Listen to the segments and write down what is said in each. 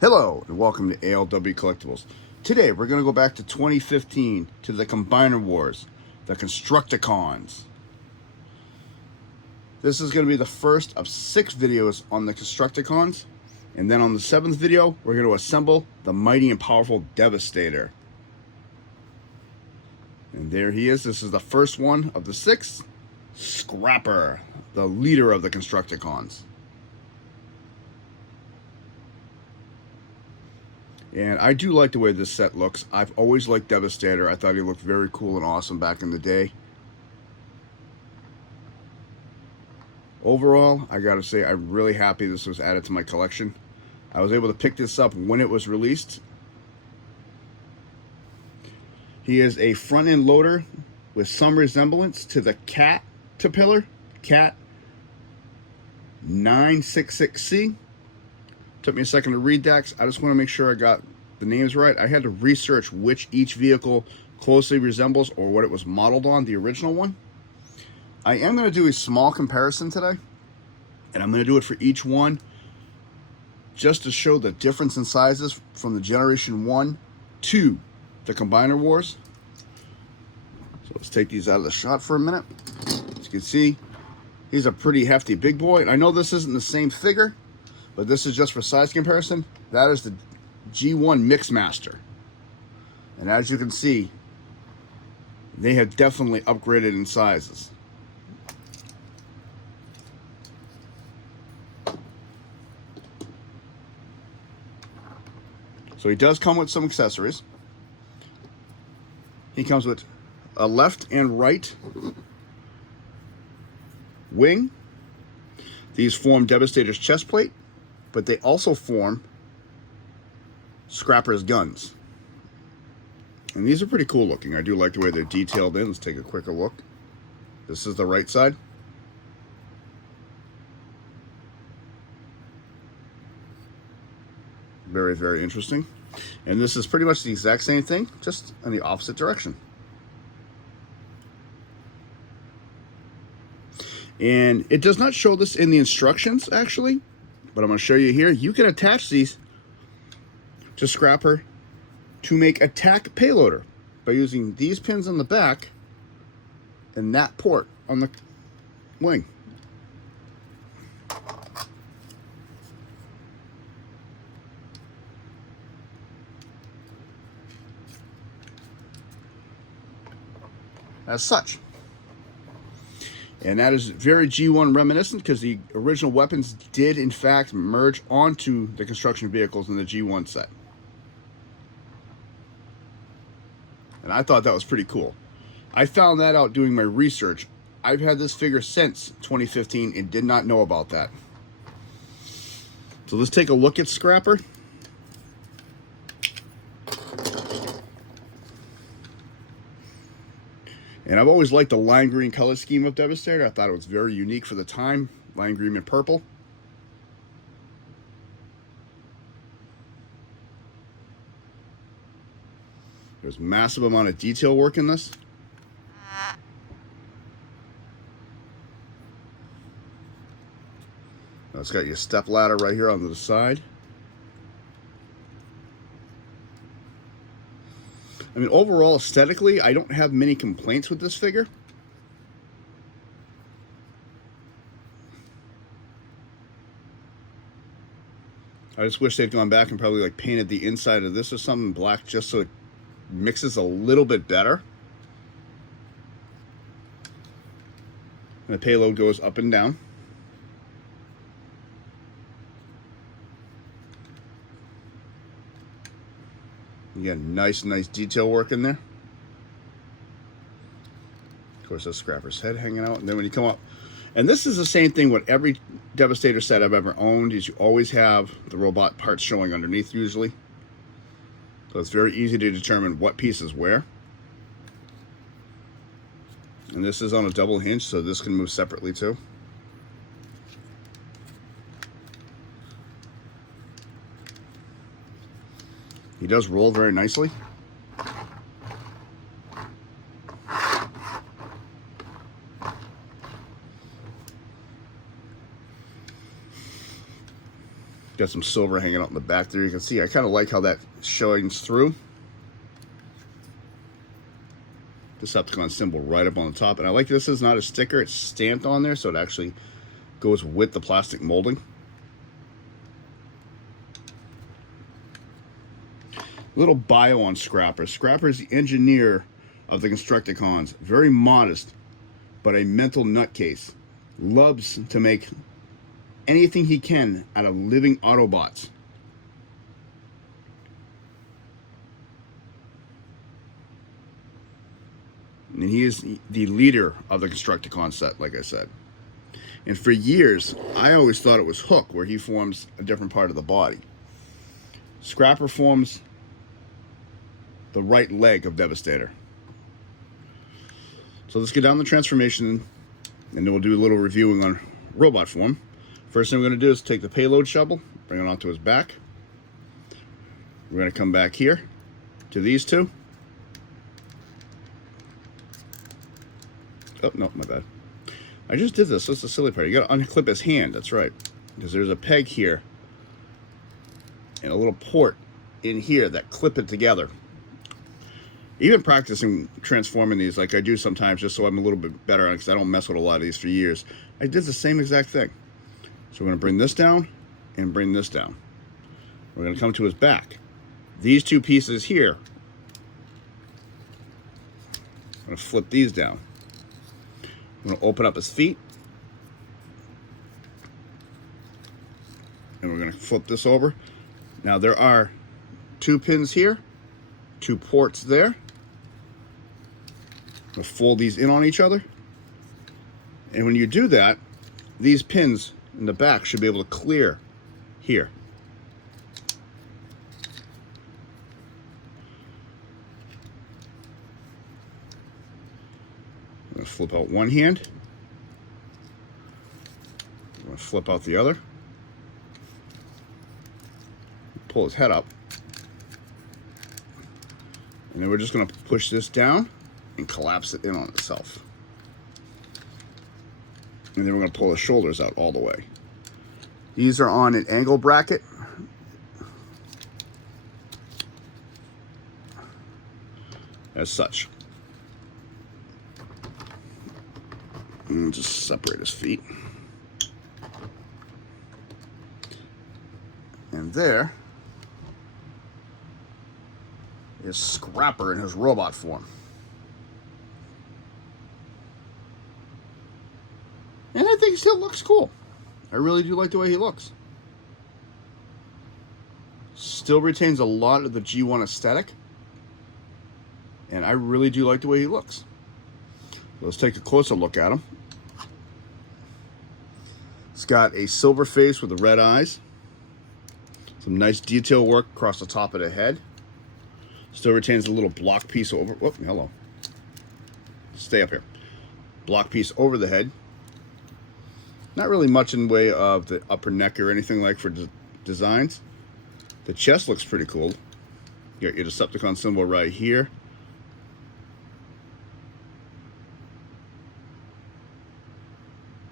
Hello and welcome to ALW Collectibles. Today we're going to go back to 2015 to the Combiner Wars, the Constructicons. This is going to be the first of 6 videos on the Constructicons, and then on the 7th video we're going to assemble the mighty and powerful Devastator. And there he is. This is the first one of the 6. Scrapper, the leader of the Constructicons. And I do like the way this set looks. I've always liked Devastator. I thought he looked very cool and awesome back in the day. Overall, I gotta say, I'm really happy this was added to my collection. I was able to pick this up when it was released. He is a front-end loader with some resemblance to the Caterpillar, Cat 966C. Took me a second to read that. I just want to make sure I got the names right. I had to research which each vehicle closely resembles or what it was modeled on, the original one. I am going to do a small comparison today, and I'm going to do it for each one just to show the difference in sizes from the Generation 1 to the Combiner Wars. So let's take these out of the shot for a minute. As you can see, he's a pretty hefty big boy. And I know this isn't the same figure, but this is just for size comparison. That is the G1 Mixmaster. And as you can see, they have definitely upgraded in sizes. So he does come with some accessories. He comes with a left and right wing. These form Devastator's chest plate, but they also form Scrapper's guns. And these are pretty cool looking. I do like the way they're detailed in. Let's take a quicker look. This is the right side. Very, very interesting. And this is pretty much the exact same thing, just in the opposite direction. And it does not show this in the instructions, actually, but I'm going to show you here. You can attach these to Scrapper to make attack payloader by using these pins on the back and that port on the wing. As such. And that is very G1 reminiscent, because the original weapons did in fact merge onto the construction vehicles in the G1 set. And I thought that was pretty cool. I found that out doing my research. I've had this figure since 2015 and did not know about that. So let's take a look at Scrapper. And I've always liked the lime green color scheme of Devastator. I thought it was very unique for the time. Lime green and purple. There's massive amount of detail work in this. Now it's got your step ladder right here on the side. I mean, overall, aesthetically, I don't have many complaints with this figure. I just wish they'd gone back and probably like painted the inside of this or something black just so it mixes a little bit better. And the payload goes up and down. You got nice detail work in there. Of course, there's Scrapper's head hanging out. And then when you come up, and this is the same thing with every Devastator set I've ever owned, is you always have the robot parts showing underneath usually. So it's very easy to determine what piece is where. And this is on a double hinge, so this can move separately too. He does roll very nicely. Got some silver hanging out in the back there. You can see I kind of like how that shines through. Decepticon symbol right up on the top. And I like this is not a sticker, it's stamped on there, so it actually goes with the plastic molding. Little bio on Scrapper. Scrapper is the engineer of the Constructicons. Very modest, but a mental nutcase. Loves to make anything he can out of living Autobots. And he is the leader of the Constructicon set, like I said. And for years, I always thought it was Hook, where he forms a different part of the body. Scrapper forms the right leg of Devastator. So let's get down the transformation, and then we'll do a little reviewing on robot form. First thing we're going to do is take the payload shovel, bring it onto his back. We're going to come back here to these two. Oh, no, my bad. I just did this. That's the silly part. You got to unclip his hand. That's right. Because there's a peg here and a little port in here that clip it together. Even practicing transforming these like I do sometimes just so I'm a little bit better on it, because I don't mess with a lot of these for years. I did the same exact thing. So we're going to bring this down and bring this down. We're going to come to his back. These two pieces here, I'm going to flip these down. I'm going to open up his feet. And we're going to flip this over. Now there are 2 pins here, 2 ports there. We'll fold these in on each other. And when you do that, these pins in the back should be able to clear here. I'm going to flip out one hand. I'm going to flip out the other. Pull his head up. And then we're just going to push this down and collapse it in on itself. And then we're going to pull the shoulders out all the way. These are on an angle bracket. As such. And just separate his feet. And there is Scrapper in his robot form. And I think he still looks cool. I really do like the way he looks. Still retains a lot of the G1 aesthetic. And I really do like the way he looks. Let's take a closer look at him. It's got a silver face with the red eyes. Some nice detail work across the top of the head. Still retains a little block piece over. Oh, hello. Stay up here. Block piece over the head. Not really much in the way of the upper neck or anything like for designs. The chest looks pretty cool. You got your Decepticon symbol right here.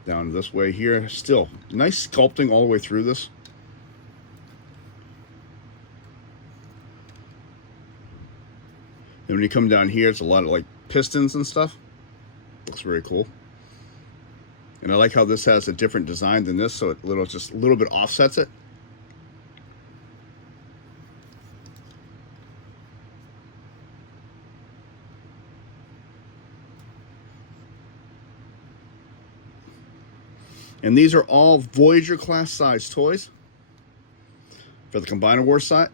Down this way here. Still, nice sculpting all the way through this. And when you come down here, it's a lot of like pistons and stuff. Looks very cool. And I like how this has a different design than this, so it just a little bit offsets it. And these are all Voyager class size toys for the Combiner Wars set.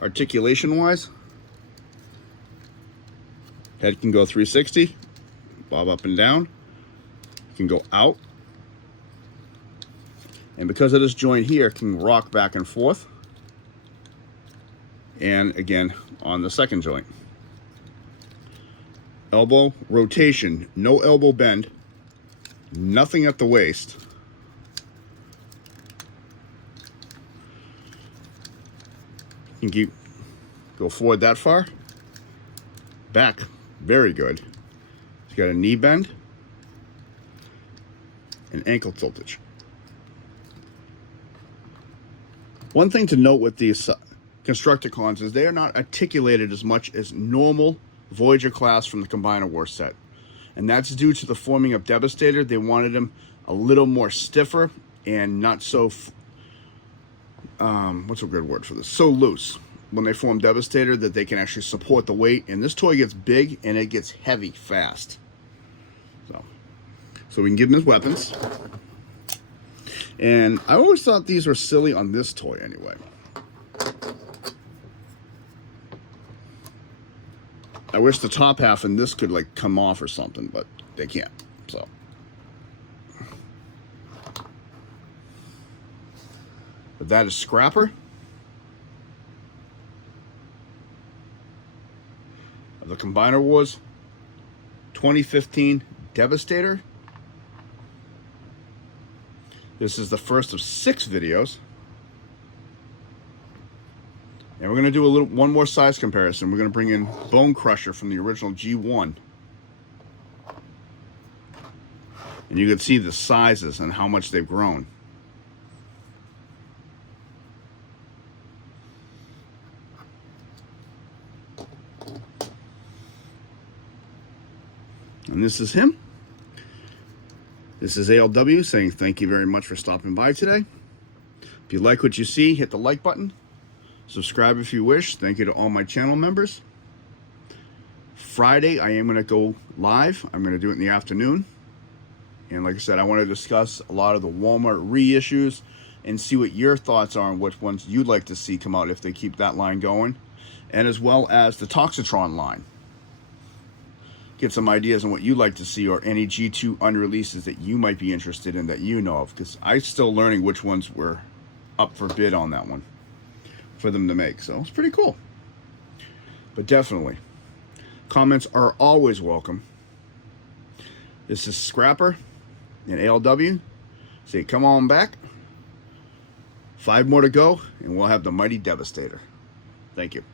Articulation wise, head can go 360, bob up and down, can go out, and because of this joint here, it can rock back and forth, and again on the second joint. Elbow rotation, no elbow bend, nothing at the waist. You can go forward that far. Back, very good. It's got a knee bend. and ankle tiltage. One thing to note with these Constructicons is they are not articulated as much as normal Voyager class from the Combiner Wars set. And that's due to the forming of Devastator. They wanted them a little more stiffer and not so, what's a good word for this? So loose when they form Devastator that they can actually support the weight. And this toy gets big and it gets heavy fast. So we can give them his weapons. And I always thought these were silly on this toy anyway. I wish the top half in this could like come off or something, but they can't. So but that is Scrapper of the Combiner Wars 2015 Devastator. This is the first of 6 videos. And we're going to do one more size comparison. We're going to bring in Bone Crusher from the original G1. And you can see the sizes and how much they've grown. And this is him. This is ALW saying thank you very much for stopping by today. If you like what you see, hit the like button. Subscribe if you wish. Thank you to all my channel members. Friday, I am going to go live. I'm going to do it in the afternoon. And like I said, I want to discuss a lot of the Walmart reissues and see what your thoughts are on which ones you'd like to see come out if they keep that line going. And as well as the Toxitron line. Get some ideas on what you'd like to see or any G2 unreleases that you might be interested in that you know of. Because I'm still learning which ones were up for bid on that one for them to make. So it's pretty cool. But definitely, comments are always welcome. This is Scrapper and ALW. Say, come on back. 5 more to go, and we'll have the mighty Devastator. Thank you.